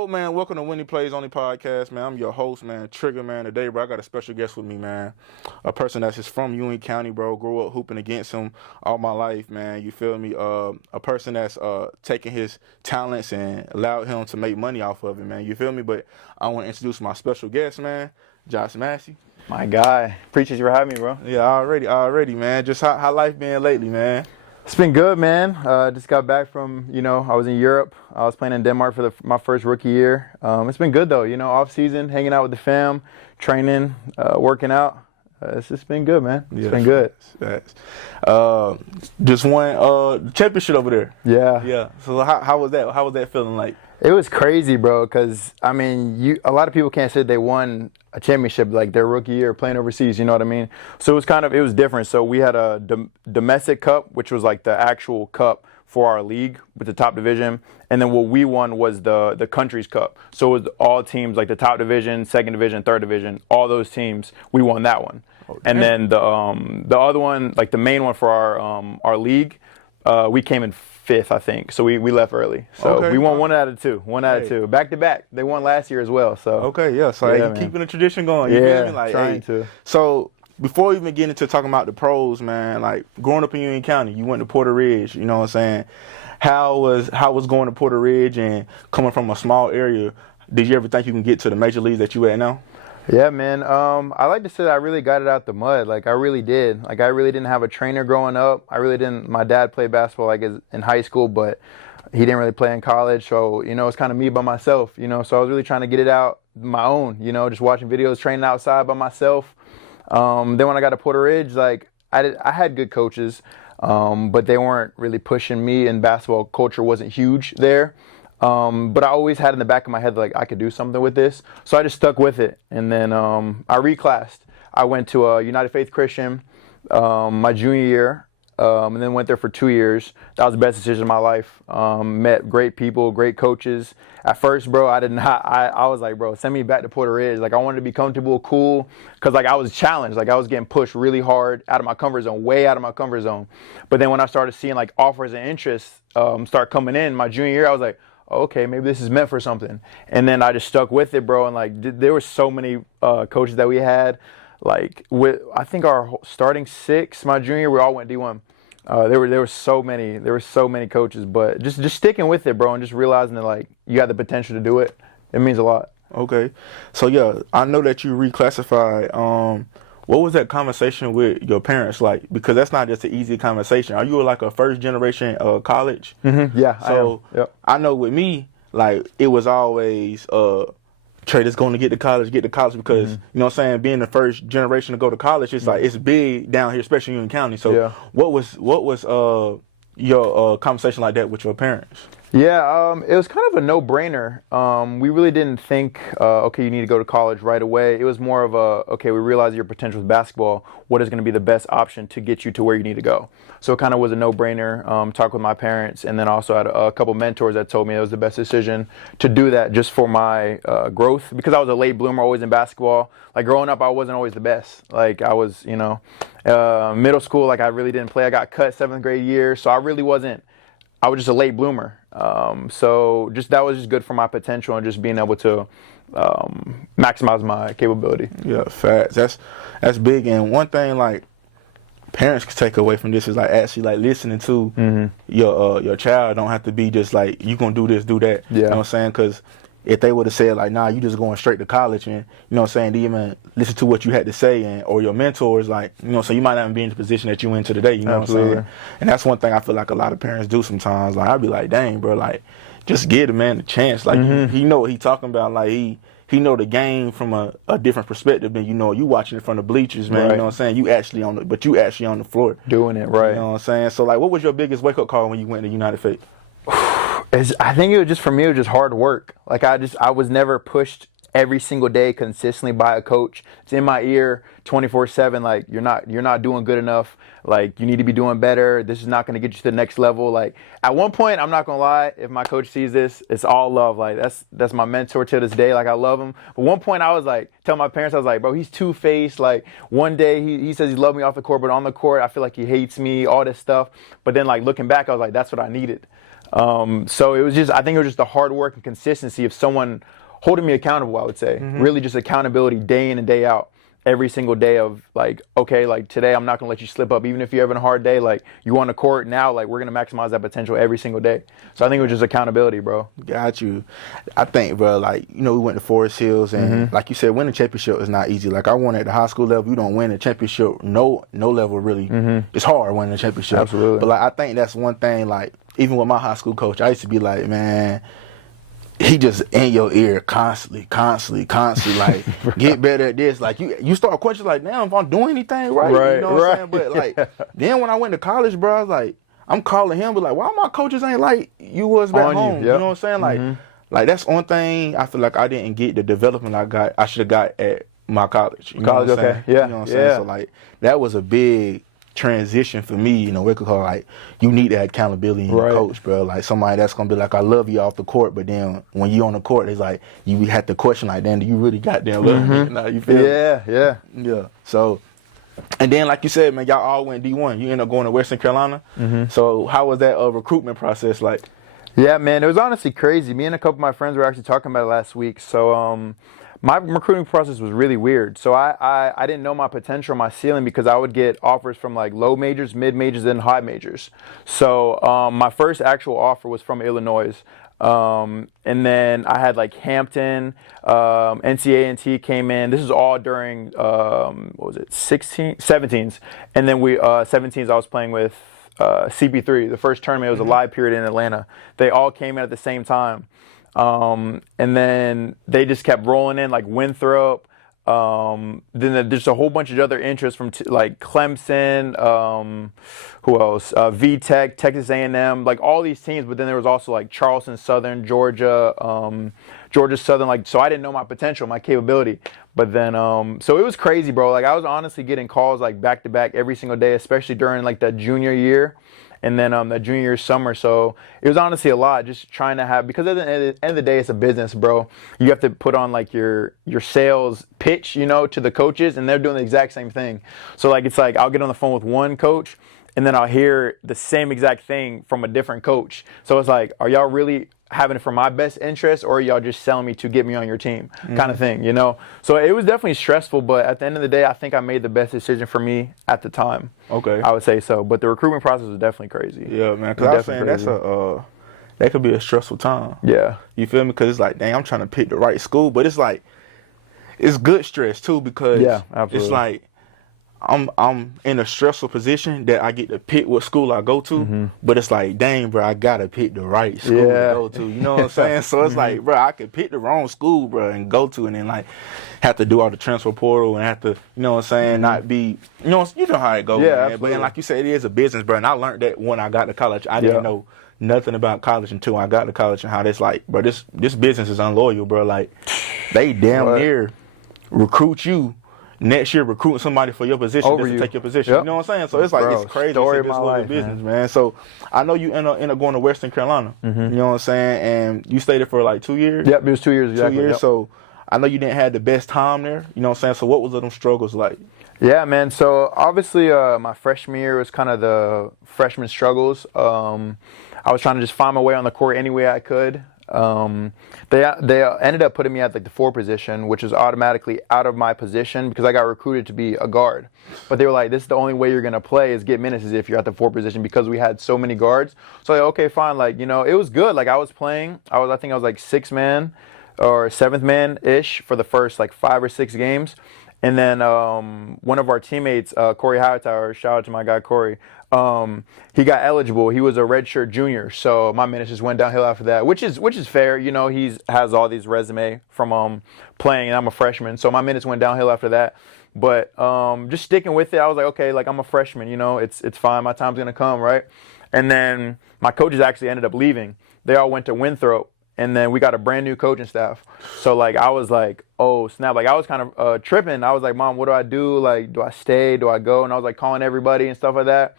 Yo, man, welcome to Winnie Plays Only Podcast, man. I'm your host, man, Trigger, man. Today, bro, I got a special guest with me, man. A person that's just from Ewing County, bro. Grew up hooping against him all my life, man. You feel me? A person that's taking his talents and allowed him to make money off of it, man. You feel me? But I want to introduce my special guest, man, Josh MASSEY. My guy. Appreciate you for having me, bro. Yeah, already, man. Just how life been lately, man? It's been good, man. Just got back from, I was in Europe. I was playing in Denmark for my first rookie year. It's been good, though. Off season, hanging out with the fam, training, working out. It's just been good, man. It's been good. Just won championship over there. Yeah. Yeah. So how was that? How was that feeling like? It was crazy, bro, because, a lot of people can't say they won a championship like their rookie year playing overseas, you know what I mean? So it was different. So we had a domestic cup, which was like the actual cup for our league with the top division. And then what we won was the country's cup. So it was all teams, like the top division, second division, third division, all those teams, we won that one. Oh, and then the other one, like the main one for our league, we came in fifth, I think. So we left early. So we won one out of two. Back to back. They won last year as well. So So you're keeping the tradition going. You feel me? Like, trying to. So before we even get into talking about the pros, man, like growing up in Union County, you went to Porter Ridge, you know what I'm saying? How was going to Porter Ridge and coming from a small area? Did you ever think you can get to the major leagues that you at now? Yeah, man. I like to say that I really got it out the mud. Like, I really did. Like, I really didn't have a trainer growing up. I really didn't. My dad played basketball, like, in high school, but he didn't really play in college. So, it's kind of me by myself, So I was really trying to get it out my own, just watching videos, training outside by myself. Then when I got to Porter Ridge, like, I had good coaches, but they weren't really pushing me, and basketball culture wasn't huge there. But I always had in the back of my head, like, I could do something with this. So I just stuck with it. And then I reclassed. I went to a United Faith Christian my junior year, and then went there for 2 years. That was the best decision of my life. Met great people, great coaches. At first, bro, I was like, bro, send me back to Porter Ridge. Like, I wanted to be comfortable, cool, because, like, I was challenged. Like, I was getting pushed really hard out of my comfort zone, way out of my comfort zone. But then when I started seeing, like, offers and interests start coming in my junior year, I was like, okay, maybe this is meant for something. And then I just stuck with it, bro. And like, there were so many coaches that we had. Like, I think our starting six, my junior year, we all went D1. There were so many coaches, but just sticking with it, bro, and just realizing that, like, you got the potential to do it. It means a lot. Okay, so yeah, I know that you reclassified. What was that conversation with your parents like? Because that's not just an easy conversation. Are you like a first generation college? Mm-hmm. Yeah. So I know with me, like, it was always Trey that's going to get to college because you know what I'm saying, being the first generation to go to college, it's like it's big down here, especially in Union County. So what was your conversation like that with your parents? Yeah, it was kind of a no-brainer. We really didn't think, okay, you need to go to college right away. It was more of okay, we realize your potential with basketball. What is going to be the best option to get you to where you need to go? So it kind of was a no-brainer. Talk with my parents, and then also had a couple mentors that told me it was the best decision to do that just for my growth. Because I was a late bloomer always in basketball. Like, growing up, I wasn't always the best. Like, I was, middle school, like, I really didn't play. I got cut 7th grade year, so I was just a late bloomer. So that was just good for my potential and just being able to maximize my capability. Yeah, facts. That's big. And one thing, like, parents can take away from this is, like, actually, like, listening to your child. Don't have to be just like, you gonna do this, do that. Yeah. You know what I'm saying? Because if they would have said, like, nah, you just going straight to college, and, you know what I'm saying, they even listen to what you had to say, or your mentors, like, so you might not even be in the position that you in today, you know Absolutely. what I'm saying? And that's one thing I feel like a lot of parents do sometimes. Like, I'd be like, dang, bro, like, just give the man a chance. Like, he know what he talking about. Like, he know the game from a different perspective than, you watching it from the bleachers, man. Right. You know what I'm saying? You actually on the floor. Doing it, right. You know what I'm saying? So, like, what was your biggest wake-up call when you went to United Faith? I think it was just, for me, it was just hard work. Like, I was never pushed every single day consistently by a coach. It's in my ear 24/7. Like, you're not doing good enough. Like, you need to be doing better. This is not going to get you to the next level. Like, at one point, I'm not going to lie, if my coach sees this, it's all love. Like, that's my mentor to this day. Like, I love him. But one point I was like, telling my parents, I was like, bro, he's two-faced. Like, one day he says he loves me off the court, but on the court, I feel like he hates me, all this stuff. But then, like, looking back, I was like, that's what I needed. So it was just, I think it was just the hard work and consistency of someone holding me accountable, I would say. Really just accountability day in and day out. Every single day of like, okay, like today I'm not gonna let you slip up. Even if you're having a hard day, like you on the court now, like we're gonna maximize that potential every single day. So I think it was just accountability, bro. Got you. I think, bro, like, you know, we went to Forest Hills and like you said, winning a championship is not easy. Like I won at the high school level, you don't win a championship, no level really. It's hard winning a championship. Absolutely. But like I think that's one thing, like, even with my high school coach, I used to be like, man, he just in your ear constantly, like, get better at this. Like, you start questioning, like, damn, if I'm doing anything right, you know what I'm saying? But, like, then when I went to college, bro, I was like, I'm calling him, but, like, why my coaches ain't like you was back home? You know what I'm saying? Like, that's one thing I feel like I didn't get the development I should have got at my college. You know what I'm saying? Yeah. You know what I'm saying? So, like, that was a big transition for me, you know, because like you need that accountability in your coach, bro. Like somebody that's gonna be like, I love you off the court, but then when you on the court, it's like you have to question like, damn, do you really goddamn love me? Now you feel yeah. So, and then like you said, man, y'all all went D1. You ended up going to Western Carolina. So how was that recruitment process like? Yeah, man, it was honestly crazy. Me and a couple of my friends were actually talking about it last week. So my recruiting process was really weird. So I didn't know my potential, my ceiling, because I would get offers from like low majors, mid majors, and high majors. So my first actual offer was from Illinois. And then I had like Hampton, NCA&T came in. This is all during, what was it, 17s. And then 17s I was playing with CP3. The first tournament, it was a live period in Atlanta. They all came in at the same time. And then they just kept rolling in, like Winthrop. Then there's a whole bunch of other interests from like Clemson, who else? VTech, Texas A&M, like all these teams. But then there was also like Charleston Southern, Georgia, Georgia Southern. Like, so I didn't know my potential, my capability. But then, so it was crazy, bro. Like I was honestly getting calls like back to back every single day, especially during like that junior year. And then the junior year summer. So it was honestly a lot, just trying to have, because at the end of the day, it's a business, bro. You have to put on like your sales pitch, you know, to the coaches, and they're doing the exact same thing. So like, it's like, I'll get on the phone with one coach and then I'll hear the same exact thing from a different coach. So it's like, are y'all really having it for my best interest, or are y'all just selling me to get me on your team kind of thing, you know? So it was definitely stressful, but at the end of the day, I think I made the best decision for me at the time. Okay. I would say so, but the recruitment process was definitely crazy. Yeah, man, because I was saying crazy. That could be a stressful time. Yeah. You feel me? Because it's like, dang, I'm trying to pick the right school, but it's like, it's good stress too, because it's like, I'm in a stressful position that I get to pick what school I go to, but it's like, dang, bro, I gotta pick the right school to go to. You know what I'm saying? So it's like, bro, I could pick the wrong school, bro, and go to, and then like have to do all the transfer portal and have to, you know what I'm saying, not be, you know how it goes. Yeah, man. But then, like you said, it is a business, bro, and I learned that when I got to college. I didn't know nothing about college until I got to college, and how this like, bro, this business is unloyal, bro. Like they damn near recruit you. Next year, recruiting somebody for your position just to take your position. You know what I'm saying? So it's like, it's crazy. Story it's of my life, business, man. So I know you end up going to Western Carolina. You know what I'm saying? And you stayed there for like 2 years? Yep, it was 2 years exactly. 2 years. So I know you didn't have the best time there. You know what I'm saying? So what was them struggles like? Yeah, man. So obviously my freshman year was kind of the freshman struggles. I was trying to just find my way on the court any way I could. They ended up putting me at like the 4 position, which is automatically out of my position because I got recruited to be a guard. But they were like, this is the only way you're gonna play is get minutes is if you're at the 4 position, because we had so many guards. So like, okay, fine. Like, you know, it was good. Like I was playing. I think I was like 6th man or 7th man ish for the first like 5 or 6 games. And then one of our teammates, Corey Hightower, shout out to my guy Corey, he got eligible. He was a redshirt junior, so my minutes just went downhill after that, which is fair. You know, he has all these resume from playing, and I'm a freshman, so my minutes went downhill after that. But just sticking with it, I was like, okay, like I'm a freshman, you know, it's fine. My time's gonna come, right? And then my coaches actually ended up leaving. They all went to Winthrop. And then we got a brand new coaching staff. So, like, I was like, oh, snap. Like, I was kind of tripping. I was like, Mom, what do I do? Like, do I stay? Do I go? And I was, like, calling everybody and stuff like that.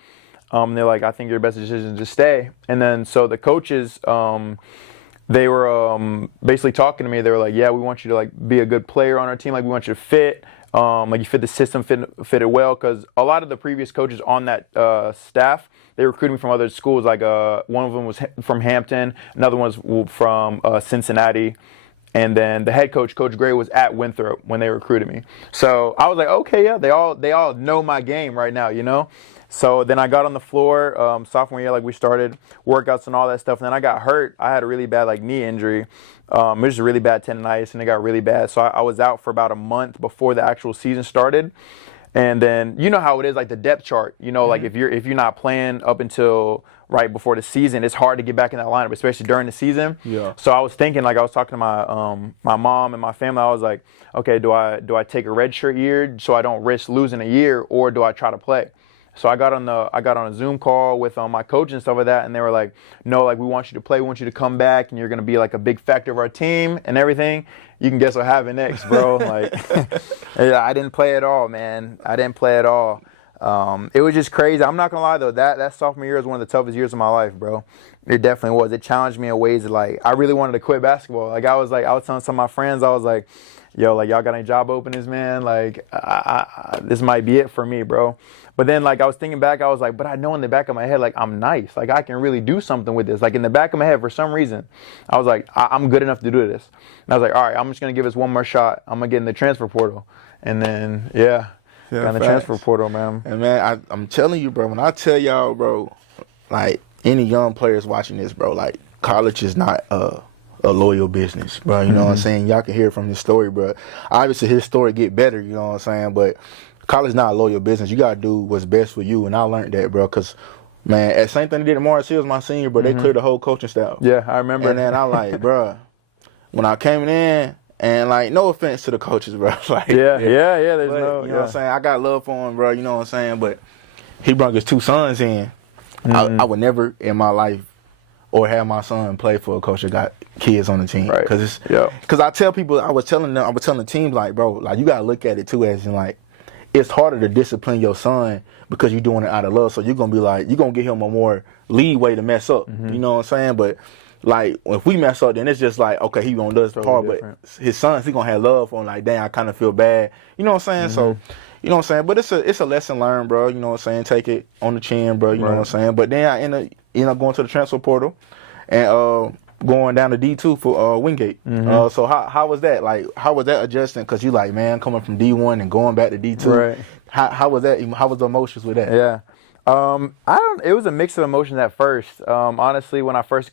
They're like, I think your best decision is to stay. And then so the coaches, they were basically talking to me. They were like, yeah, we want you to, like, be a good player on our team. Like, we want you to fit. Like you fit the system, fit it well, because a lot of the previous coaches on that staff, they recruited me from other schools. Like one of them was from Hampton, another one was from Cincinnati, and then the head coach, Coach Gray, was at Winthrop when they recruited me. So I was like, okay, yeah, they all know my game right now, you know. So then I got on the floor sophomore year, like we started workouts and all that stuff. And then I got hurt. I had a really bad like knee injury. It was a really bad tendonitis, and it got really bad. So I was out for about a month before the actual season started. And then you know how it is, like the depth chart. You know, like if you're not playing up until right before the season, it's hard to get back in that lineup, especially during the season. Yeah. So I was thinking, like I was talking to my mom and my family. I was like, okay, do I take a redshirt year so I don't risk losing a year, or do I try to play? So I got on a Zoom call with my coach and stuff like that, and they were like, no, like we want you to play, we want you to come back, and you're gonna be like a big factor of our team and everything. You can guess what happened next, bro. Like, yeah, I didn't play at all, man. I didn't play at all. It was just crazy. I'm not gonna lie though, that sophomore year was one of the toughest years of my life, bro. It definitely was. It challenged me in ways that like I really wanted to quit basketball. Like I was telling some of my friends, I was like, yo, like y'all got any job openings, man? Like this might be it for me, bro. But then like I was thinking back, I was like, but I know in the back of my head, like I'm nice. Like I can really do something with this. Like in the back of my head, for some reason, I was like, I'm good enough to do this. And I was like, all right, I'm just gonna give this one more shot. I'm gonna get in the transfer portal. And then got in the transfer portal, man. And man, I'm telling you, bro, when I tell y'all, bro, like any young players watching this, bro, like college is not a loyal business, bro. You know what I'm saying? Y'all can hear from his story, bro. Obviously, his story get better, you know what I'm saying? But college not a loyal business. You got to do what's best for you, and I learned that, bro, because, man, at same thing they did at Morris Hills, my senior, but they cleared the whole coaching staff. Yeah, I remember. And then I like, bro, when I came in, and, like, no offense to the coaches, bro. Like, yeah, there's but, no, you know what I'm saying? I got love for him, bro, you know what I'm saying? But he brought his two sons in. I would never in my life or have my son play for a coach that got kids on the team. Right. Because I tell people, I was telling the team, like, bro, like, you got to look at it, too, as in, like, it's harder to discipline your son because you're doing it out of love. So you're going to be like, you're going to give him a more leeway to mess up. You know what I'm saying? But, like, if we mess up, then it's just like, okay, he going to do his part. But his sons, he going to have love for him. Like, dang, I kind of feel bad. You know what I'm saying? So, you know what I'm saying? But it's a lesson learned, bro. You know what I'm saying? Take it on the chin, bro. You know what I'm saying? But then I end up going to the transfer portal and going down to D2 for Wingate. So how was that? Like, how was that adjusting? Because you like, man, coming from D1 and going back to D2. Right. How was that? How was the emotions with that? Yeah. It was a mix of emotions at first. Honestly, when I first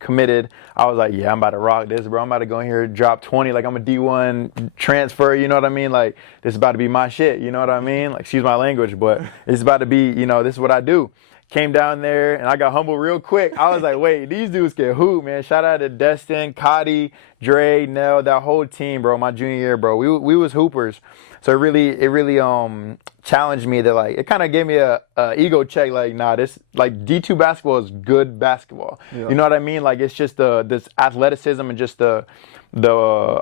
committed, I was like, yeah, I'm about to rock this, bro. I'm about to go in here, drop 20, like I'm a D1 transfer, you know what I mean? Like, this is about to be my shit, you know what I mean? Like, excuse my language, but it's about to be, you know, this is what I do. Came down there, and I got humbled real quick. I was like, wait, these dudes can hoop, man. Shout out to Destin, Cotty, Dre, Nell, that whole team, bro, my junior year, bro. We was hoopers. So it really challenged me that, like, it kind of gave me a ego check, like, nah, this, like, D2 basketball is good basketball. Yeah. You know what I mean? Like, it's just this athleticism and just the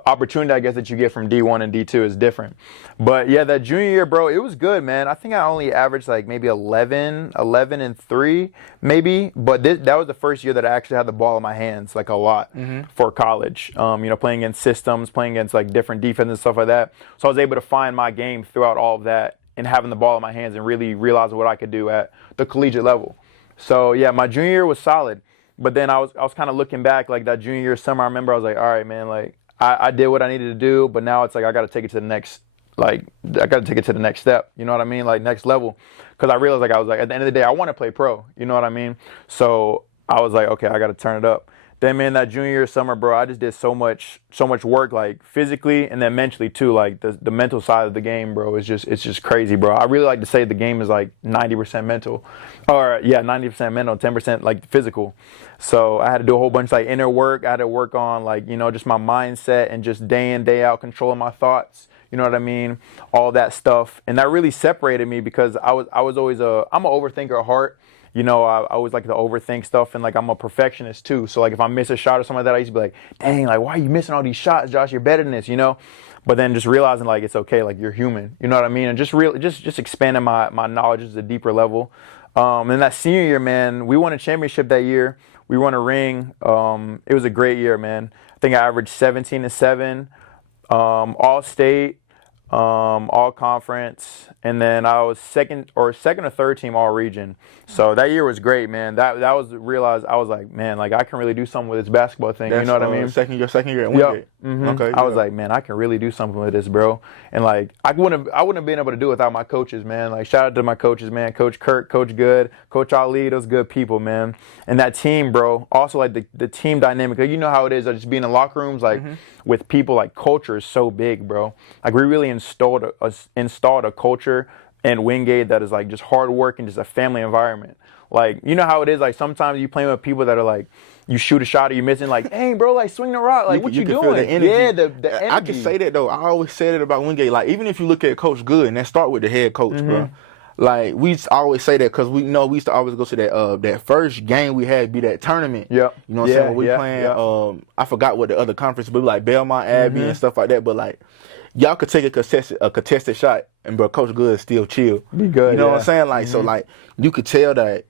opportunity, I guess, that you get from D1 and D2 is different. But yeah, that junior year, bro, it was good, man. I think I only averaged like maybe 11 and 3, maybe. But that was the first year that I actually had the ball in my hands, like a lot for college. You know, playing against systems, playing against like different defense and stuff like that. So I was able to find my game throughout all of that and having the ball in my hands and really realizing what I could do at the collegiate level. So yeah, my junior year was solid. But then I was kind of looking back, like that junior year summer, I remember I was like, all right, man, like I did what I needed to do, but now it's like I got to take it to the next, like I got to take it to the next step. You know what I mean? Like next level. Because I realized like I was like, at the end of the day, I want to play pro. You know what I mean? So I was like, okay, I got to turn it up. Then, man, that junior year summer, bro, I just did so much work, like physically and then mentally too. Like the mental side of the game, bro, it's just crazy, bro. I really like to say the game is like 90% mental, or yeah, 90% mental, 10% like physical. So I had to do a whole bunch of like inner work. I had to work on like, you know, just my mindset and just day in, day out controlling my thoughts. You know what I mean? All that stuff, and that really separated me because I was always I'm an overthinker at heart. You know, I always like to overthink stuff, and like I'm a perfectionist too. So like if I miss a shot or something like that, I used to be like, dang, like why are you missing all these shots, Josh? You're better than this, you know? But then just realizing like it's okay, like you're human. You know what I mean? And just expanding my knowledge to a deeper level. And that senior year, man, we won a championship that year. We won a ring. It was a great year, man. I think I averaged 17 and 7, all state. all conference, and then I was second or third team all region. So that year was great, man. That was realized I was like, man, like I can really do something with this basketball thing. You know what I mean? Second year at Wingate. Okay. I was like, man, I can really do something with this, bro. And like I wouldn't have been able to do it without my coaches, man. Like shout out to my coaches, man. Coach Kirk, Coach Good, Coach Ali, those good people, man. And that team, bro. Also like the team dynamic. Like, you know how it is, just being in locker rooms, like with people, like culture is so big, bro. Like we really installed a culture in Wingate that is like just hard work and just a family environment. Like, you know how it is, like sometimes you play with people that are like, you shoot a shot or you missing, like, hey, bro, like swing the rock, like what you doing? Feel the energy. Yeah, the energy. I can say that though. I always said it about Wingate. Like even if you look at Coach Good, and that start with the head coach, bro. Like we always say that because we know we used to always go to that first game we had be that tournament. Yep. You know what I'm saying? When we playing, I forgot what the other conference, but like Belmont, Abbey, and stuff like that. But like y'all could take a contested shot, and bro, Coach Good still chill. Be good. You know what I'm saying? Like so, like you could tell that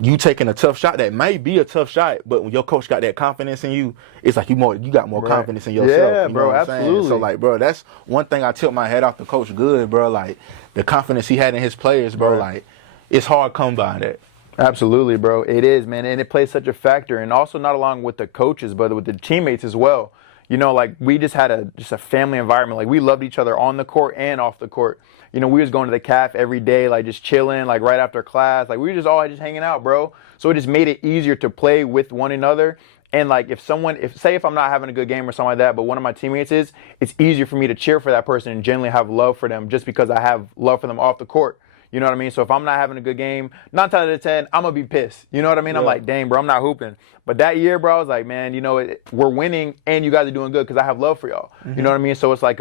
you taking a tough shot that may be a tough shot, but when your coach got that confidence in you, it's like you got more confidence in yourself. Yeah, you know bro, what I'm saying? absolutely. So like, bro, that's one thing I tilt my head off to Coach Good, bro. Like the confidence he had in his players, bro. Like it's hard to come by that. Absolutely, bro. It is, man, and it plays such a factor, and also not along with the coaches, but with the teammates as well. You know, like we just had a family environment. Like we loved each other on the court and off the court. You know, we was going to the caf every day, like just chilling, like right after class. Like we were just all just hanging out, bro. So it just made it easier to play with one another. And like if I'm not having a good game or something like that, but one of my teammates is, it's easier for me to cheer for that person and genuinely have love for them just because I have love for them off the court. You know what I mean? So if I'm not having a good game, 9 times out of 10, I'm going to be pissed. You know what I mean? Yeah. I'm like, dang, bro, I'm not hooping. But that year, bro, I was like, man, you know, we're winning and you guys are doing good because I have love for y'all. You know what I mean? So it's like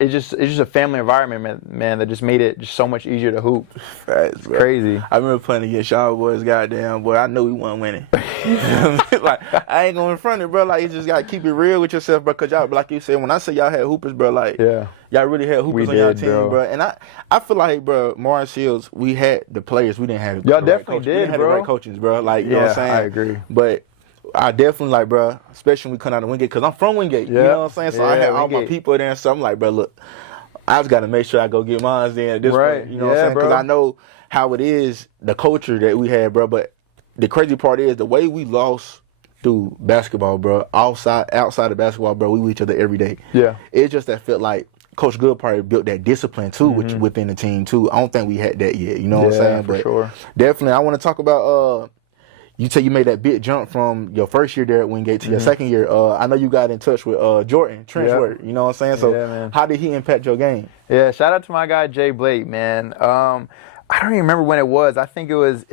it's just a family environment, man, that just made it just so much easier to hoop. Facts, it's crazy. I remember playing against y'all boys, goddamn, boy. I knew we wasn't winning. Like, I ain't going in front of it, bro. Like, you just got to keep it real with yourself, bro. Because y'all, like you said, when I say y'all had hoopers, bro, like, y'all really had hoopers on your team, bro. And I feel like, bro, Morris Hills, we had the players. We didn't have the y'all right definitely coaches. did, we didn't have bro. the right coaches, bro. Like, you know what I'm saying? I agree. But I definitely like, bro, especially when we come out of Wingate, because I'm from Wingate. You know what I'm saying? So I had all my people there, so I'm like, bro, look, I just got to make sure I go get mine then at this point. You know what I'm saying? Because I know how it is, the culture that we had, bro. But the crazy part is the way we lost through basketball, bro, outside of basketball, bro, we with each other every day. Yeah. It's just that felt like Coach Good probably built that discipline, too, within the team, too. I don't think we had that yet. You know what I'm saying? For sure. Definitely, I want to talk about you say you made that big jump from your first year there at Wingate to your second year. I know you got in touch with Jordan Trenchworth. You know what I'm saying? So how did he impact your game? Yeah, shout out to my guy Jay Blake, man. I don't even remember when it was. I think it was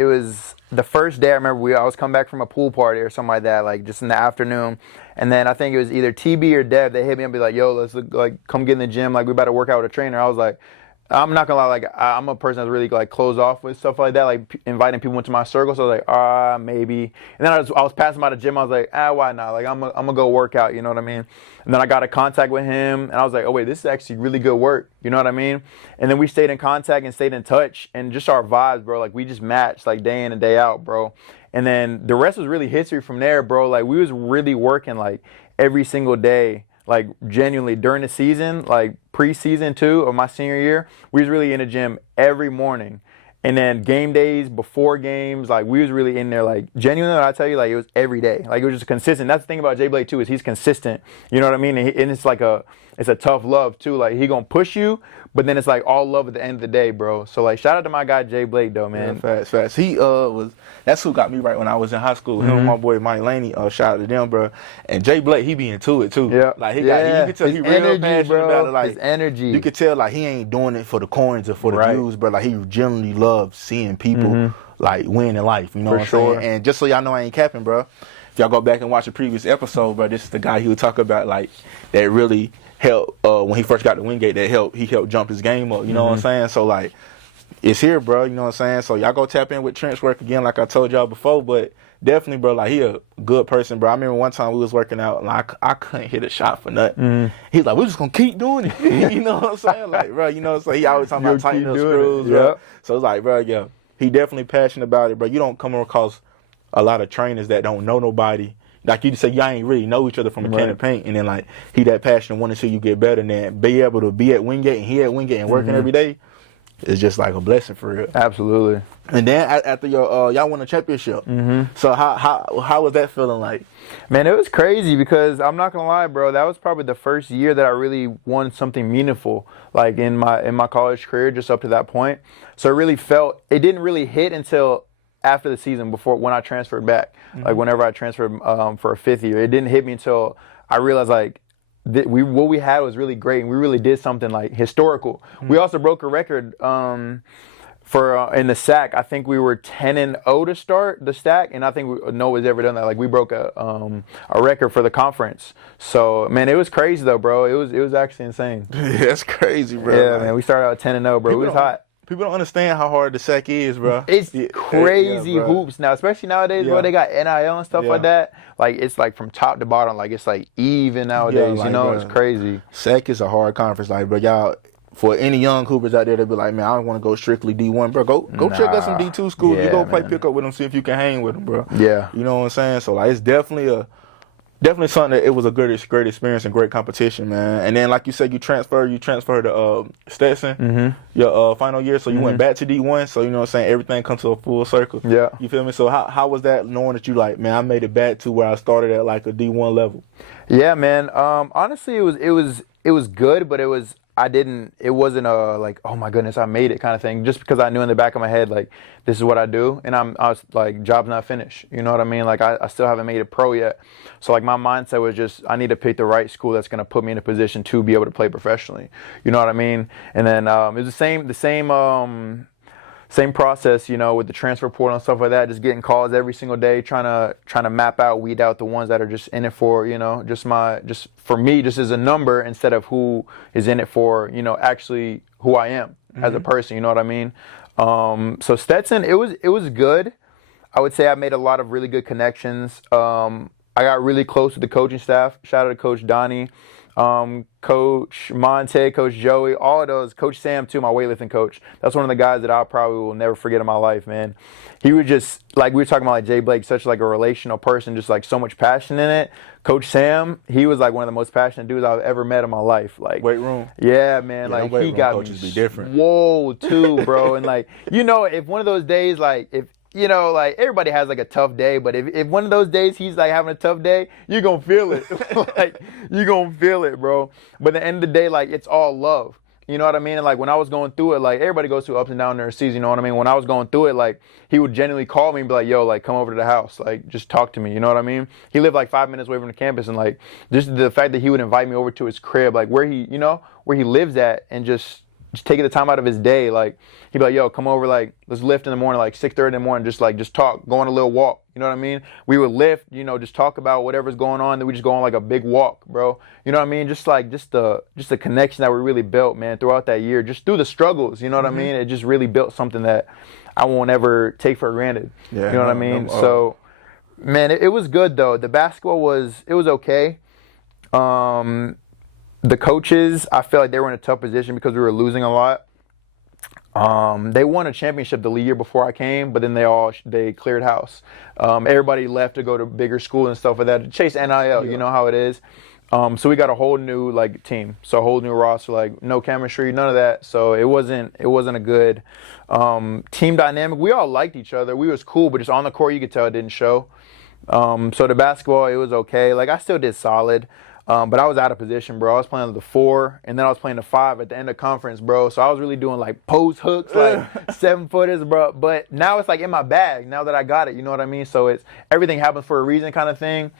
the first day. I remember I was coming back from a pool party or something like that, like just in the afternoon. And then I think it was either TB or Dev. They hit me and be like, "Yo, let's come get in the gym. Like we about to work out with a trainer." I was like, I'm not gonna lie, like I'm a person that's really like closed off with stuff like that, like inviting people into my circle. So I was like, maybe. And then I was passing by the gym. I was like, why not? Like I'm gonna go work out. You know what I mean? And then I got in contact with him, and I was like, oh wait, this is actually really good work. You know what I mean? And then we stayed in contact and stayed in touch, and just our vibes, bro. Like we just matched like day in and day out, bro. And then the rest was really history from there, bro. Like we was really working like every single day. Like genuinely during the season, like preseason too of my senior year, we was really in the gym every morning. And then game days, before games, like we was really in there, like genuinely, I tell you, like it was every day. Like it was just consistent. That's the thing about Jay Blake too, is he's consistent. You know what I mean? And it's like it's a tough love too. Like he gonna push you, but then it's like all love at the end of the day, bro. So like shout out to my guy Jay Blake though, man. Yeah, facts. He that's who got me right when I was in high school. Him and my boy Mike Laney, shout out to them, bro. And Jay Blake, he be into it too. Yeah. Like you can tell he real passionate about it. Like his energy. You could tell like he ain't doing it for the coins or for the views, but like he genuinely loves seeing people like win in life. You know what I'm saying? And just so y'all know I ain't capping, bro. If y'all go back and watch the previous episode, bro, this is the guy he would talk about like that really helped when he first got to Wingate. He helped jump his game up. You know what I'm saying? So like it's here, bro. You know what I'm saying? So y'all go tap in with Trenchworth again, like I told y'all before. But definitely, bro, like he a good person, bro. I remember one time we was working out, and like I couldn't hit a shot for nothing. He's like, we're just gonna keep doing it. You know what I'm saying? Like, bro, you know what I'm saying? He always talking about tightening those screws, bro. So it's like, bro, yeah, he definitely passionate about it, bro. You don't come across a lot of trainers that don't know nobody. like you say, y'all ain't really know each other from a can of paint, and then like he that passionate, want to see you get better, and then be able to be at Wingate and he at Wingate and working every day. It's just like a blessing for real. Absolutely. And then after your y'all won a championship. So how was that feeling like? Man, it was crazy because I'm not gonna lie, bro. That was probably the first year that I really won something meaningful, like in my college career, just up to that point. So it really felt, it didn't really hit until after the season, before when I transferred back. Like whenever I transferred for a 5th year, it didn't hit me until I realized like what we had was really great, and we really did something like historical. We also broke a record for in the SAC. I think we were 10-0 to start the SAC, and I think no one's ever done that. Like we broke a record for the conference. So man, it was crazy though, bro. It was actually insane. Yeah, that's crazy, bro. Yeah, man. We started out 10-0, bro. It was hot. People don't understand how hard the SAC is, bro. It's crazy hoops now, especially nowadays, bro. They got NIL and stuff like that. Like it's like from top to bottom, like it's like even nowadays. Like, bro, it's crazy. SAC is a hard conference, like, bro. Y'all, for any young hoopers out there, they be like, man, I don't want to go strictly D1, bro. Go check out some D2 schools. You go play pickup with them, see if you can hang with them, bro. Yeah, you know what I'm saying. So like, it's definitely something that it was a great experience and great competition, man. And then, like you said, you transferred to Stetson your final year, so you went back to D1. So you know what I'm saying, everything comes to a full circle. Yeah, you feel me? So how was that, knowing that you like, man, I made it back to where I started at like a D1 level? Yeah, man. Honestly, it was good, but it wasn't a like, oh my goodness, I made it kind of thing. Just because I knew in the back of my head, like, this is what I do, and I was like, job's not finished. You know what I mean? Like I still haven't made it pro yet. So like my mindset was just, I need to pick the right school that's gonna put me in a position to be able to play professionally. You know what I mean? And then it was the same process, you know, with the transfer portal and stuff like that, just getting calls every single day, trying to map out, weed out the ones that are just in it for, you know, just for me, just as a number, instead of who is in it for, you know, actually who I am as a person, you know what I mean? So Stetson, it was good. I would say I made a lot of really good connections. I got really close with the coaching staff. Shout out to Coach Donnie, Coach Monte, Coach Joey, all of those. Coach Sam too, my weightlifting coach. That's one of the guys that I probably will never forget in my life, man. He was just, like we were talking about, like Jay Blake, such like a relational person, just like so much passion in it. Coach Sam, he was like one of the most passionate dudes I've ever met in my life. Like weight room. Yeah, man. Yeah, like he got coaches be different. Whoa, too, bro. And like, you know, if one of those days, like if, you know, like everybody has like a tough day, but if one of those days he's like having a tough day, you're gonna feel it. Like you're gonna feel it, bro. But at the end of the day, like it's all love. You know what I mean? And like when I was going through it, like everybody goes through ups and downs in their season, you know what I mean? When I was going through it, like he would genuinely call me and be like, yo, like come over to the house, like just talk to me, you know what I mean? He lived like 5 minutes away from the campus, and like just the fact that he would invite me over to his crib, like where he lives at, and just taking the time out of his day, like he'd be like, yo, come over, like let's lift in the morning, like 6:30 in the morning, just talk, go on a little walk, you know what I mean? We would lift, you know, just talk about whatever's going on, then we just go on like a big walk, bro. You know what I mean? Just the connection that we really built, man, throughout that year, just through the struggles, you know what I mean? It just really built something that I won't ever take for granted. Yeah, you know what I mean? So man, it was good though. The basketball was okay. The coaches, I feel like they were in a tough position because we were losing a lot. They won a championship the year before I came, but then they cleared house. Everybody left to go to bigger schools and stuff like that to chase NIL. You know how it is. So we got a whole new like team, so a whole new roster, like no chemistry, none of that. So it wasn't a good team dynamic. We all liked each other. We was cool, but just on the court you could tell it didn't show. So the basketball, it was okay. Like I still did solid. But I was out of position, bro. I was playing the 4, and then I was playing the 5 at the end of conference, bro. So I was really doing like post hooks, like 7-footers, bro. But now it's like in my bag now that I got it, you know what I mean? So it's everything happens for a reason kind of thing.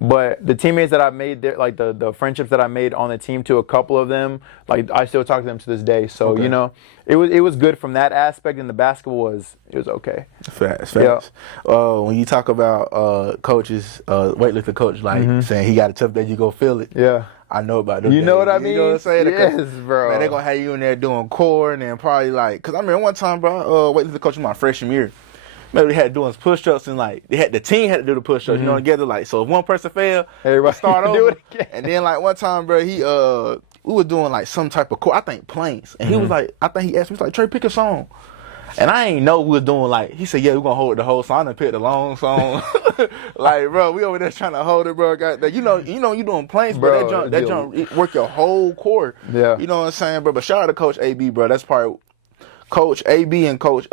But the teammates that I made there, like the friendships that I made on the team, to a couple of them, like I still talk to them to this day. So you know, it was good from that aspect, and the basketball was okay. Facts. Yeah. When you talk about coaches, weightlifting coach, like saying he got a tough day, you go feel it. Yeah. I know about those You know days. what I mean? You know what I'm saying? Yes, bro. Man, they're going to have you in there doing core, and then probably like, because I remember one time, bro, weightlifting coach in my freshman year, maybe they had doing push-ups, and like the team had to do the push-ups, you know, together. Like, so if one person failed, everybody start over. Do it again. And then like one time, bro, we was doing like some type of core, I think planks, and he was like, I think he asked me, he's like, Trey, pick a song. And I ain't know we was doing like, he said, yeah, we're going to hold it the whole song. I done picked the long song. Like, bro, we over there trying to hold it, bro. Got that. You know, you doing planks, bro. That jump, it work your whole core. Yeah. You know what I'm saying, bro? But shout out to Coach AB, bro. That's Coach AB and Coach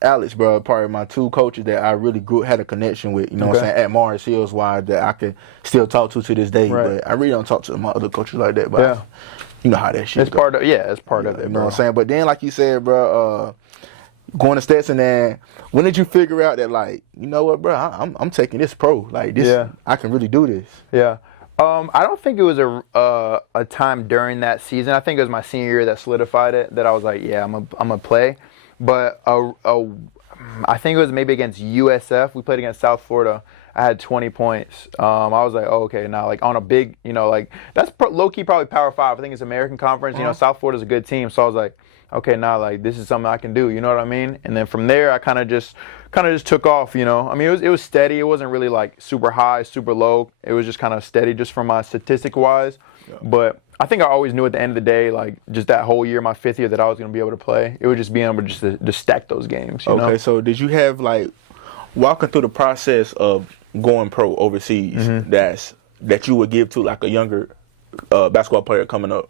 Alex, bro, probably my two coaches that I really had a connection with, you know what I'm saying, at Morris Hills wide that I can still talk to this day. Right. But I really don't talk to my other coaches like that. But you know how that shit It's go. part of it's part of it, You know bro. what I'm saying? But then, like you said, bro, going to Stetson, and when did you figure out that, like, you know what, bro, I'm taking this pro. Like, this, I can really do this. Yeah. I don't think it was a time during that season. I think it was my senior year that solidified it, that I was like, yeah, I'm gonna play. But I think it was maybe against USF. We played against South Florida. I had 20 points. I was like, oh, okay, now, like, on a big, you know, like, that's low-key probably Power 5. I think it's American Conference. You know, South Florida's a good team. So I was like, okay, now, like, this is something I can do. You know what I mean? And then from there, I kind of just took off, you know. I mean, it was steady. It wasn't really, like, super high, super low. It was just kind of steady just from my statistic-wise. Yeah. But I think I always knew at the end of the day, like, just that whole year, my 5th year, that I was going to be able to play. It was just being able to just stack those games, you know? Okay, so did you have, like, walking through the process of going pro overseas that you would give to, like, a younger basketball player coming up?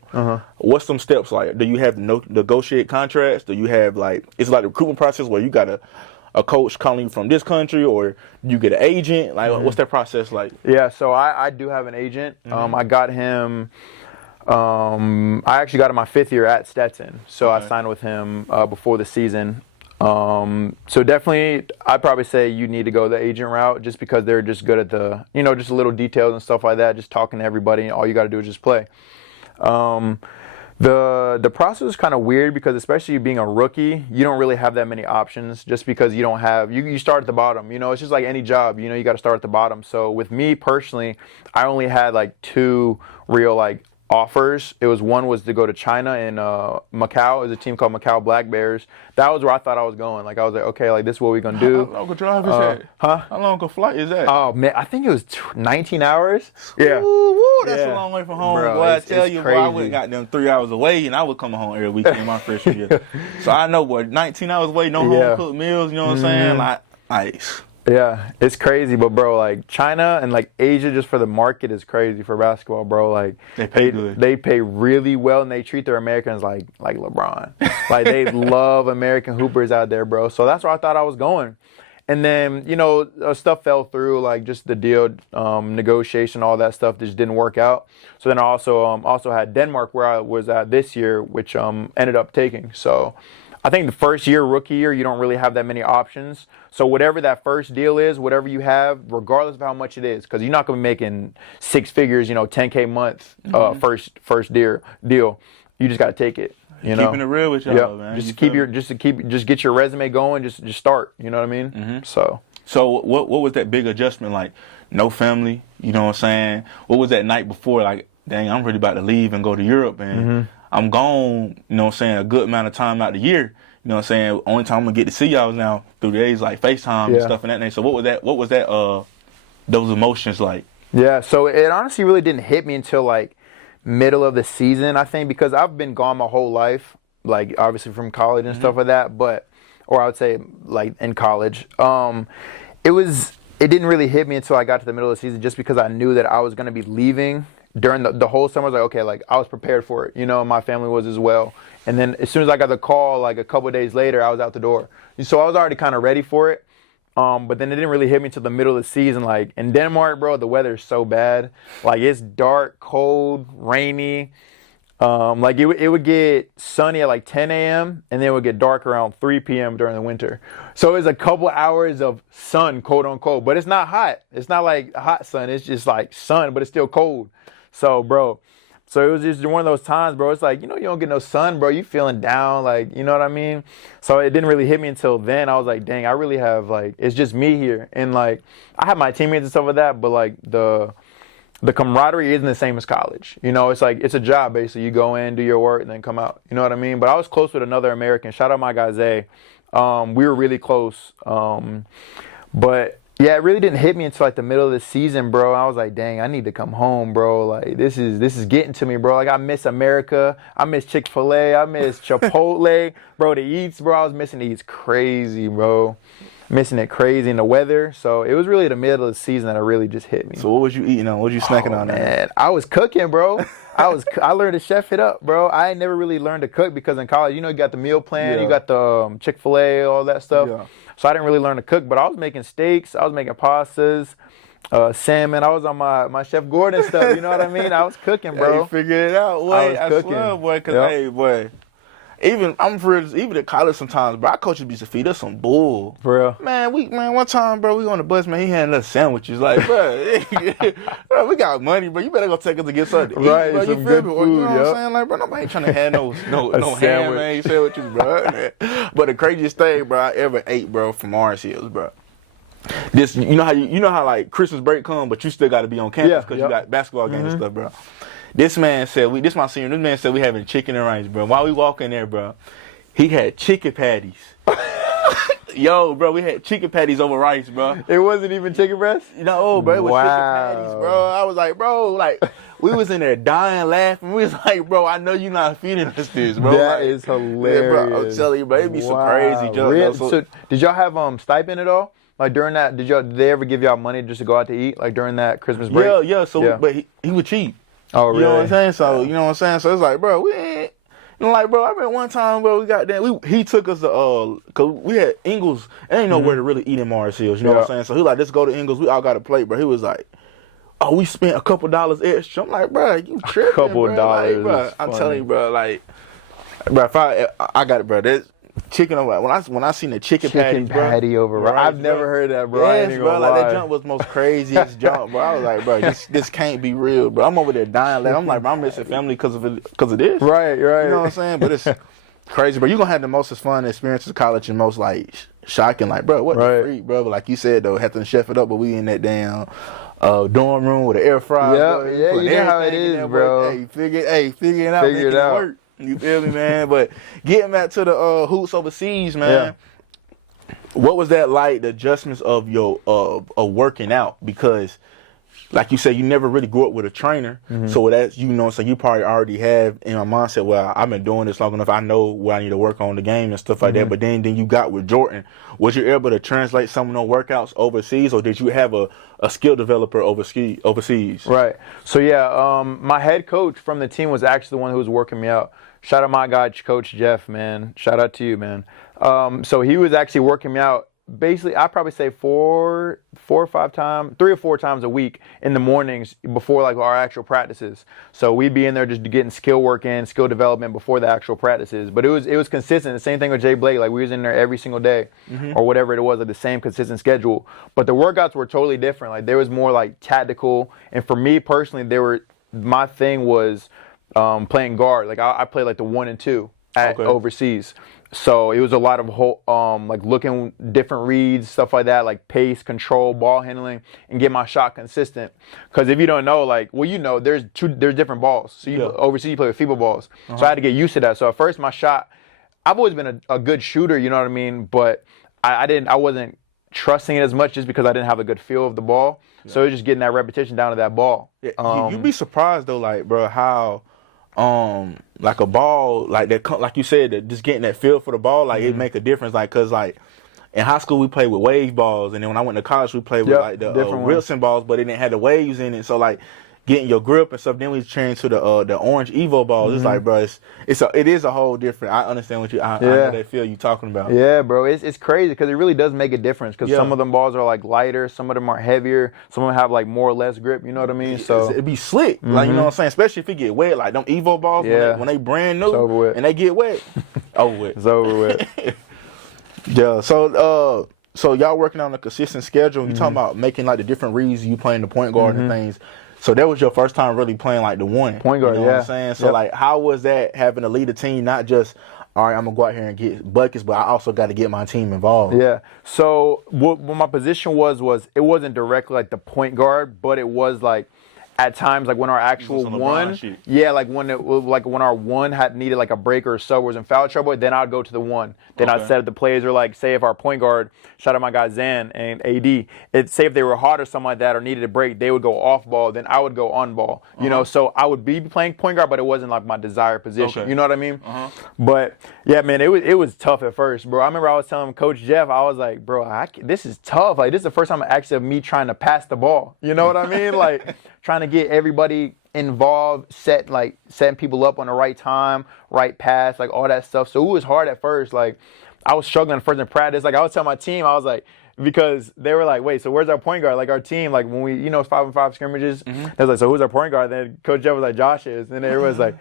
What's some steps like? Do you have to negotiate contracts? Do you have, like, it's like the recruitment process where you got a coach calling you from this country, or you get an agent? Like, what's that process like? Yeah, so I do have an agent. I got him. I actually got him my 5th year at Stetson, so I signed with him before the season. So definitely, I'd probably say you need to go the agent route, just because they're just good at the, you know, just little details and stuff like that, just talking to everybody, and all you got to do is just play. The process is kind of weird, because especially you being a rookie, you don't really have that many options, just because you don't have, you start at the bottom, you know. It's just like any job, you know, you got to start at the bottom. So with me personally, I only had like 2 real, like, offers. One was to go to China and Macau. There's a team called Macau Black Bears. That was where I thought I was going. Like, I was like, okay, like, this is what we're gonna do. How long a drive is that? How long a flight is that? Oh man, I think it was 19 hours. Yeah. Ooh, that's a long way from home. Bro, boy, I tell you, crazy. boy, I went and got them 3 hours away, and I would come home every weekend my freshman year. So I know, boy, 19 hours away, no home cooked meals. You know what I'm saying? Like, ice. Yeah, it's crazy, but bro, like, China and, like, Asia, just for the market, is crazy for basketball, bro. Like, they pay good. They pay really well, and they treat their Americans like LeBron. Like, they love American hoopers out there, bro. So that's where I thought I was going. And then, you know, stuff fell through, like, just the deal, negotiation, all that stuff just didn't work out. So then I also had Denmark, where I was at this year, which ended up taking. So I think the first year, rookie year, you don't really have that many options. So whatever that first deal is, whatever you have, regardless of how much it is, because you're not going to be making 6 figures, you know, $10K a month, first deal. You just got to take it. You know, keeping it real with y'all, man. Just get your resume going. Just start. You know what I mean? So what was that big adjustment like? No family. You know what I'm saying? What was that night before? Like, dang, I'm really about to leave and go to Europe, and I'm gone. You know what I'm saying? A good amount of time out the year. You know what I'm saying? Only time I'm gonna get to see y'all now through the days like FaceTime and stuff and that. So what was that? Those emotions like? Yeah. So it honestly really didn't hit me until like middle of the season, I think, because I've been gone my whole life, like obviously from college and stuff like that. Or I would say like in college, it didn't really hit me until I got to the middle of the season, just because I knew that I was gonna be leaving during the whole summer. I was like, okay, like, I was prepared for it, you know, my family was as well. And then as soon as I got the call, like a couple of days later, I was out the door. So I was already kind of ready for it. But then it didn't really hit me until the middle of the season. Like, in Denmark, bro, the weather is so bad. Like, it's dark, cold, rainy. Like, it would get sunny at like 10 a.m. and then it would get dark around 3 p.m. during the winter. So it's a couple hours of sun, quote unquote, but it's not hot. It's not like hot sun. It's just like sun, but it's still cold. So, bro, so it was just one of those times, bro. It's like, you know, you don't get no sun, bro. You feeling down, like, you know what I mean? So it didn't really hit me until then. I was like, dang, I really have, like, it's just me here. And, like, I have my teammates and stuff like that, but, like, the camaraderie isn't the same as college. You know, it's like, it's a job, basically. You go in, do your work, and then come out. You know what I mean? But I was close with another American. Shout out my guy, Zay. We were really close. But Yeah, it really didn't hit me until like the middle of the season, bro. I was like, dang, I need to come home, bro. Like this is getting to me, bro. Like I miss America. I miss Chick-fil-A. I miss Chipotle. Bro, the eats, bro. I was missing the eats crazy, bro. Missing it crazy in the weather. So it was really the middle of the season that it really just hit me. So what was you eating on? What was you snacking on? Man, I was cooking, bro. I learned to chef it up, bro. I ain't never really learned to cook because in college, you know, you got the meal plan, you got the Chick-fil-A, all that stuff. Yeah. So I didn't really learn to cook, but I was making steaks, I was making pastas, salmon. I was on my Chef Gordon stuff, you know what I mean? I was cooking, bro. You figured it out, boy. I swear, boy, because, hey, boy. Even even at college sometimes, bro, our coaches used to feed us some bull. For real. Man, one time, bro, we on the bus, man, he handed us sandwiches. Like, bro, we got money, bro. You better go take us to get something to eat, right, bro. some You feel good me? Food, you know what I'm saying? Like, bro, nobody ain't trying to have no ham, man. You sandwiches, bro. But the craziest thing, bro, I ever ate, bro, from Orange Hills, bro. This, you know how like Christmas break come, but you still got to be on campus because you got basketball games and stuff, bro. This man said this my senior. This man said we having chicken and rice, bro. While we walk in there, bro, he had chicken patties. Yo, bro, we had chicken patties over rice, bro. It wasn't even chicken breast? No, bro, it was chicken patties, bro. I was like, bro, like, we was in there dying, laughing. We was like, bro, I know you're not feeding us this, bro. That like, is hilarious. Bro, I'm telling you, bro, it'd be some crazy jokes. So, did y'all have stipend at all? Like during that, did they ever give y'all money just to go out to eat? Like during that Christmas break? Yeah. So, but he was cheap. Oh, really? You know what I'm saying? So, you know what I'm saying? So it's like, bro, we ain't. You know, like, bro, I remember one time, bro, he took us to, cause we had Ingles, and ain't nowhere to really eat in Mars Hills, you know what I'm saying? So he like, let's go to Ingles, we all got a plate, bro. He was like, oh, we spent a couple dollars extra. I'm like, bro, you tripping, couple bro. dollars, like, bro, I'm telling you, bro, like, bro, if I got it, bro, that's chicken, when I seen the chicken patty bro, over rice. I've never heard that, bro. Yes, bro, like that jump was the most craziest jump, bro. I was like, bro, this can't be real, bro. I'm over there dying. Like, I'm like, bro, I'm missing family because of this. Right. You know what I'm saying? But it's crazy, bro. You're going to have the most fun experiences of college and most, like, shocking. Like, bro, what the freak, bro? But like you said, though, had to chef it up, but we in that damn dorm room with an air fryer. Yeah, you know how it is, there, bro. Hey, figure it out. Figure it out. Work. You feel me, man? But getting back to the hoops overseas, man. Yeah. What was that like? The adjustments of your working out, because, like you said, you never really grew up with a trainer. So that's so you probably already have in my mindset. Well, I've been doing this long enough. I know where I need to work on the game and stuff like that. But then you got with Jordan. Was you able to translate some of those workouts overseas, or did you have a skill developer overseas? Right. So yeah, my head coach from the team was actually the one who was working me out. Shout out my guy, Coach Jeff, man. Shout out to you, man. So he was actually working me out. Basically, I'd probably say 3 or 4 times a week in the mornings before like our actual practices. So we'd be in there just getting skill work in, skill development before the actual practices. But it was consistent. The same thing with Jay Blake. Like we was in there every single day or whatever it was, like the same consistent schedule. But the workouts were totally different. Like there was more like tactical. And for me personally, my thing was playing guard. Like I played like the 1 and 2 overseas. So it was a lot of like looking different reads, stuff like that, like pace, control, ball handling, and get my shot consistent. Because if you don't know, like, well, you know, there's different balls. So overseas you play with FIBA balls. So I had to get used to that. So at first my shot, I've always been a good shooter, you know what I mean? But I wasn't trusting it as much just because I didn't have a good feel of the ball. So it was just getting that repetition down to that ball. You'd be surprised though, like, bro, how like a ball like that, like you said, that just getting that feel for the ball, like it make a difference. Like, cause like in high school we played with wave balls, and then when I went to college we played with like the Wilson balls, but it didn't have the waves in it. So like getting your grip and stuff. Then we changed to the orange Evo balls. It's like, bro, it is a whole different. I understand what I know that feel you talking about. Yeah, bro, it's crazy because it really does make a difference. Because some of them balls are like lighter, some of them are heavier, some of them have like more or less grip. You know what I mean? So it'd be slick, like, you know what I'm saying. Especially if it get wet, like them Evo balls. When they brand new and they get wet, over with. It's over with. Yeah. So y'all working on a consistent schedule. You talking about making like the different reads you playing the point guard and things. So that was your first time really playing like the one point guard, you know what I'm saying? So like, how was that having to lead a team? Not just, all right, I'm gonna go out here and get buckets, but I also got to get my team involved. Yeah. So what my position was it wasn't directly like the point guard, but it was like at times, like when our actual one, yeah, like when our one had needed like a break or a sub was in foul trouble, then I'd go to the one. Then I'd set up the plays, or like say if our point guard, shout out my guy Zan and AD, say if they were hot or something like that or needed a break, they would go off ball, then I would go on ball. You know, so I would be playing point guard, but it wasn't like my desired position. You know what I mean? But yeah, man, it was tough at first, bro. I remember I was telling Coach Jeff, I was like, bro, this is tough. Like this is the first time actually of me trying to pass the ball. You know what I mean? Like trying to get everybody involved, setting people up on the right time, right pass, like all that stuff. So it was hard at first. Like I was struggling at first in practice. Like I was telling my team, I was like, because they were like, wait, so where's our point guard? Like our team, like when we, 5-on-5 scrimmages, they was like, so who's our point guard? Then Coach Jeff was like, Josh is. And everyone's like,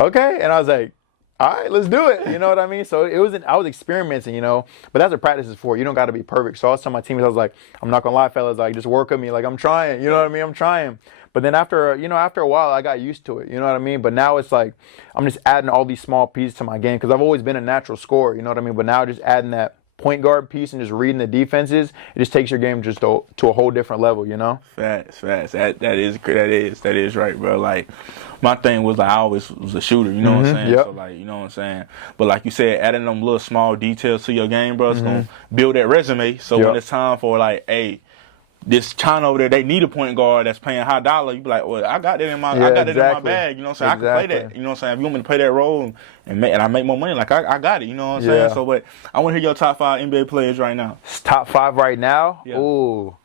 okay. And I was like, all right, let's do it. You know what I mean? So I was experimenting, but that's what practice is for. You don't got to be perfect. So I was telling my teammates, I was like, I'm not going to lie, fellas, like just work with me. Like I'm trying, you know what I mean? I'm trying. But then after a while, I got used to it. You know what I mean? But now it's like I'm just adding all these small pieces to my game because I've always been a natural scorer. You know what I mean? But now just adding that point guard piece and just reading the defenses, it just takes your game just to a whole different level. Facts. That is right, bro. Like my thing was like I always was a shooter. You know what I'm saying? Yep. So like you know what I'm saying. But like you said, adding them little small details to your game, bro, it's gonna build that resume. So when it's time for like, hey, this China over there, they need a point guard that's paying high dollar. You be like, well, I got that in my, in my bag. You know what I'm saying? I can play that. You know what I'm saying? If you want me to play that role and I make more money, like I got it. You know what I'm saying? So, but I want to hear your top 5 NBA players right now. Top 5 right now? Yeah. Ooh,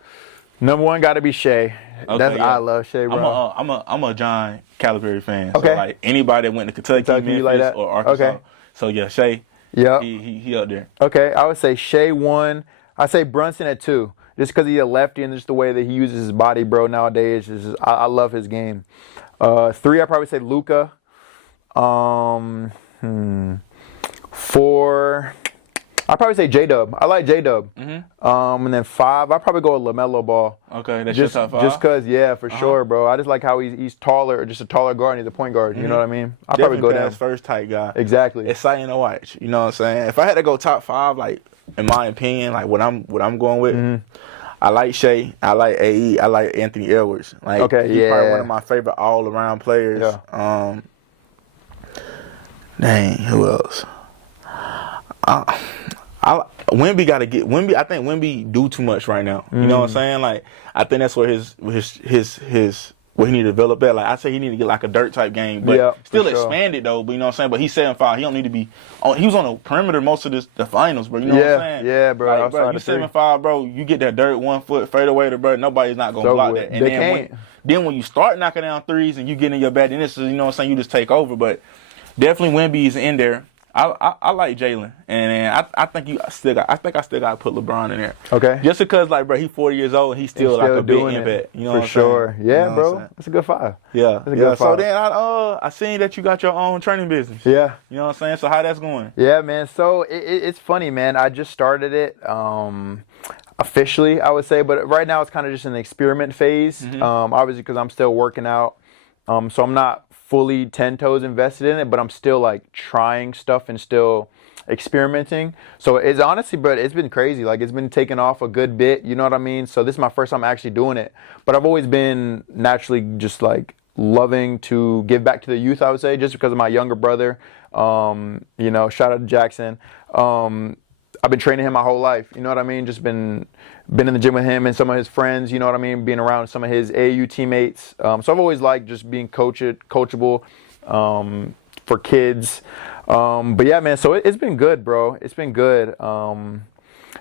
number 1 got to be Shea. I love Shea, bro. I'm a John Calipari fan. Okay. So like anybody that went to Kentucky Memphis, like that? or Arkansas. Okay. So yeah, Shea. Yeah. He up there. Okay, I would say Shea 1. I say Brunson at 2. Just because he's a lefty and just the way that he uses his body, bro, nowadays. I love his game. 3, I'd probably say Luka. 4, I'd probably say J-Dub. I like J-Dub. And then 5, I'd probably go with LaMelo Ball. Okay, that's your top 5? Just because, yeah, for sure, bro. I just like how he's taller, just a taller guard, and he's a point guard. You know what I mean? I'd probably go down. First type guy. Exactly. Exciting to watch. You know what I'm saying? If I had to go top 5, like, in my opinion, like what I'm going with, I like Shea, I like AE, I like Anthony Edwards. Like he's probably one of my favorite all around players. Yeah. Dang, who else? Wemby got to get Wemby. I think Wemby do too much right now. You know what I'm saying? Like I think that's where his what he need to develop that. Like I say, he need to get like a dirt type game, but still expand it though. But you know what I'm saying? But he's 7'5". He don't need to be. He was on the perimeter most of the finals, bro. You know what I'm saying? Yeah, bro. Like, bro, you 7'5", bro. You get that dirt 1 foot fade away to bro. Nobody's not gonna block that. And then when you start knocking down threes and you get in your bag, then this is, you know what I'm saying, you just take over. But definitely Wemby is in there. I like Jalen, and I think I still got to put LeBron in there. Okay. Just because, like, bro, he's 40 years old, and he's still like a big impact. You know for sure. Saying? Yeah, you know bro. That's a good 5. Yeah. That's a good 5. So then I seen that you got your own training business. Yeah. You know what I'm saying? So how that's going? Yeah, man. So it's funny, man. I just started it officially, I would say, but right now it's kind of just in the experiment phase. Obviously, because I'm still working out, so I'm not fully 10 toes invested in it, but I'm still like trying stuff and still experimenting. So it's honestly, but it's been crazy. Like it's been taking off a good bit, you know what I mean? So this is my first time actually doing it, but I've always been naturally just like loving to give back to the youth, I would say, just because of my younger brother. Shout out to Jackson. I've been training him my whole life, you know what I mean? Just been in the gym with him and some of his friends, you know what I mean? Being around some of his AAU teammates. So I've always liked just being coachable for kids. But yeah, man, so it's been good, bro. It's been good. And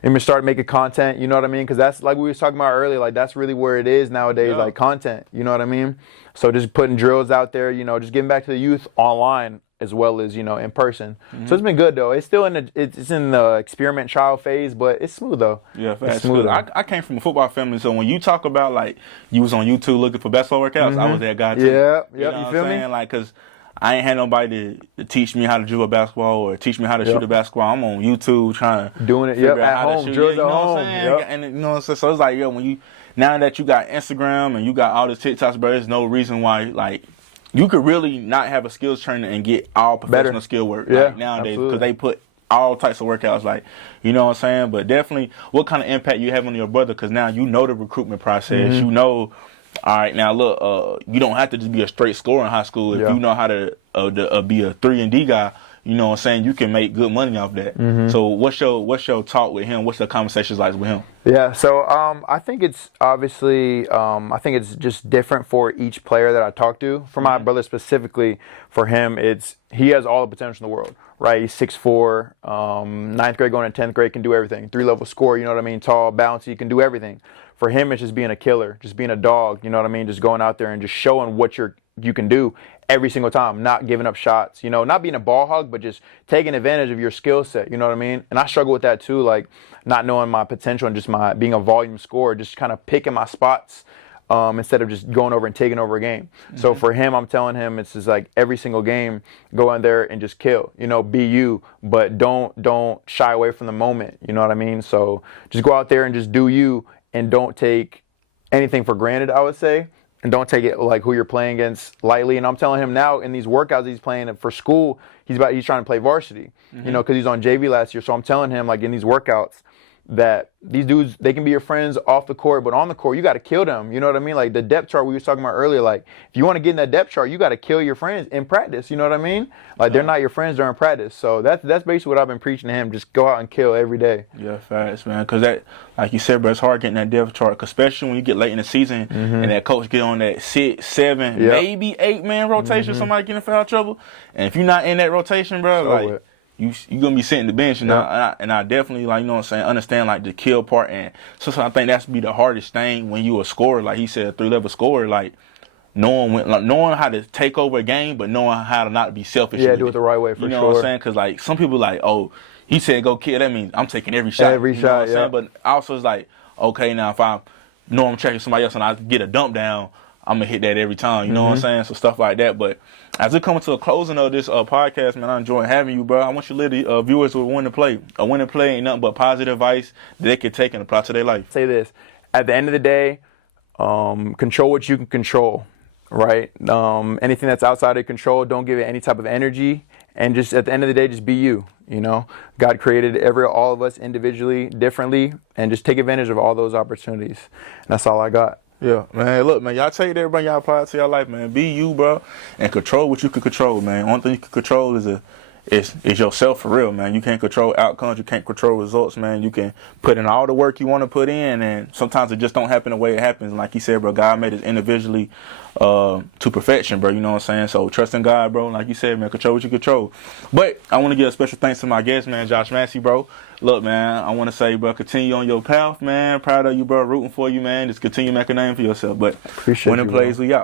we started making content, you know what I mean? Because that's like we were talking about earlier, like that's really where it is nowadays, like content, you know what I mean? So just putting drills out there, just getting back to the youth online as well as, in person. So it's been good though. It's still in the experiment trial phase, but it's smooth though. Yeah, it's smooth. I came from a football family, so when you talk about like you was on YouTube looking for basketball workouts, I was that guy too. Yeah, you feel me? Like, cause I ain't had nobody to teach me how to dribble a basketball or teach me how to shoot a basketball. I'm on YouTube trying to doing it. Figure out at how home, to shoot. drills You know at what home. I'm saying? And you know what I'm saying? So it's like, when you now that you got Instagram and you got all this TikToks, bro, there's no reason why like you could really not have a skills trainer and get all professional skill work like nowadays because they put all types of workouts, like, you know what I'm saying? But definitely, what kind of impact you have on your brother? Because now you know the recruitment process, you know All right, now look, you don't have to just be a straight scorer in high school. If you know how to be a 3-and-D guy, you know what I'm saying, you can make good money off that. So what's your talk with him? What's the conversations like with him? Yeah, so I think it's obviously I think it's just different for each player that I talk to. For my brother specifically, for him, he has all the potential in the world, right? He's 6'4", 9th grade going to 10th grade, can do everything. 3-level scorer, you know what I mean? Tall, bouncy, can do everything. For him, it's just being a killer, just being a dog, you know what I mean? Just going out there and just showing what you can do every single time, not giving up shots, you know, not being a ball hog, but just taking advantage of your skill set, you know what I mean? And I struggle with that too, like not knowing my potential and just being a volume scorer, just kind of picking my spots instead of just going over and taking over a game. So for him, I'm telling him it's just like every single game, go in there and just kill, you know, be you, but don't shy away from the moment, you know what I mean? So just go out there and just do you, and don't take anything for granted, I would say. And don't take it like who you're playing against lightly. And I'm telling him now in these workouts he's playing for school, he's trying to play varsity, you know, because he's on JV last year. So I'm telling him, like, in these workouts, that these dudes, they can be your friends off the court, but on the court, you got to kill them. You know what I mean? Like the depth chart we were talking about earlier, like if you want to get in that depth chart, you got to kill your friends in practice. You know what I mean? Like they're not your friends during practice. So that's basically what I've been preaching to him. Just go out and kill every day. Yeah, facts, man. Because that, like you said, bro, it's hard getting that depth chart, especially when you get late in the season and that coach get on that 6, 7, maybe 8-man rotation, somebody get in foul trouble. And if you're not in that rotation, bro, like, you gonna be sitting the bench, and I definitely, like, you know what I'm saying, understand like the kill part, and so I think that's be the hardest thing when you a scorer, like he said, a 3-level scorer, like knowing how to take over a game, but knowing how to not be selfish. Yeah, do it the right way for sure. You know what I'm saying? Because like some people like, oh, he said go kill, that means I'm taking every shot. Every you know shot, what I'm saying? But also it's like, okay, now if I know I'm checking somebody else and I get a dump down, I'm gonna hit that every time. You know what I'm saying? So stuff like that. But as we come to the closing of this podcast, man, I enjoy having you, bro. I want you to leave the viewers with a win to play. A win to play ain't nothing but positive advice that they can take and apply to their life. Say this: at the end of the day, control what you can control, right? Anything that's outside of your control, don't give it any type of energy. And just at the end of the day, just be you. You know, God created all of us individually, differently, and just take advantage of all those opportunities. And that's all I got. Yeah, man. Look, man, y'all take that, bring y'all apply it to your life, man. Be you, bro, and control what you can control, man. One thing you can control is yourself, for real, man. You can't control outcomes, you can't control results, man. You can put in all the work you want to put in, and sometimes it just don't happen the way it happens. And like you said, bro, God made us individually to perfection, bro. You know what I'm saying? So trust in God, bro. Like you said, man, control what you control. But I want to give a special thanks to my guest, man, Josh Massey, bro. Look, man, I want to say, bro, continue on your path, man. Proud of you, bro. Rooting for you, man. Just continue making a name for yourself. But appreciate winning plays, we out.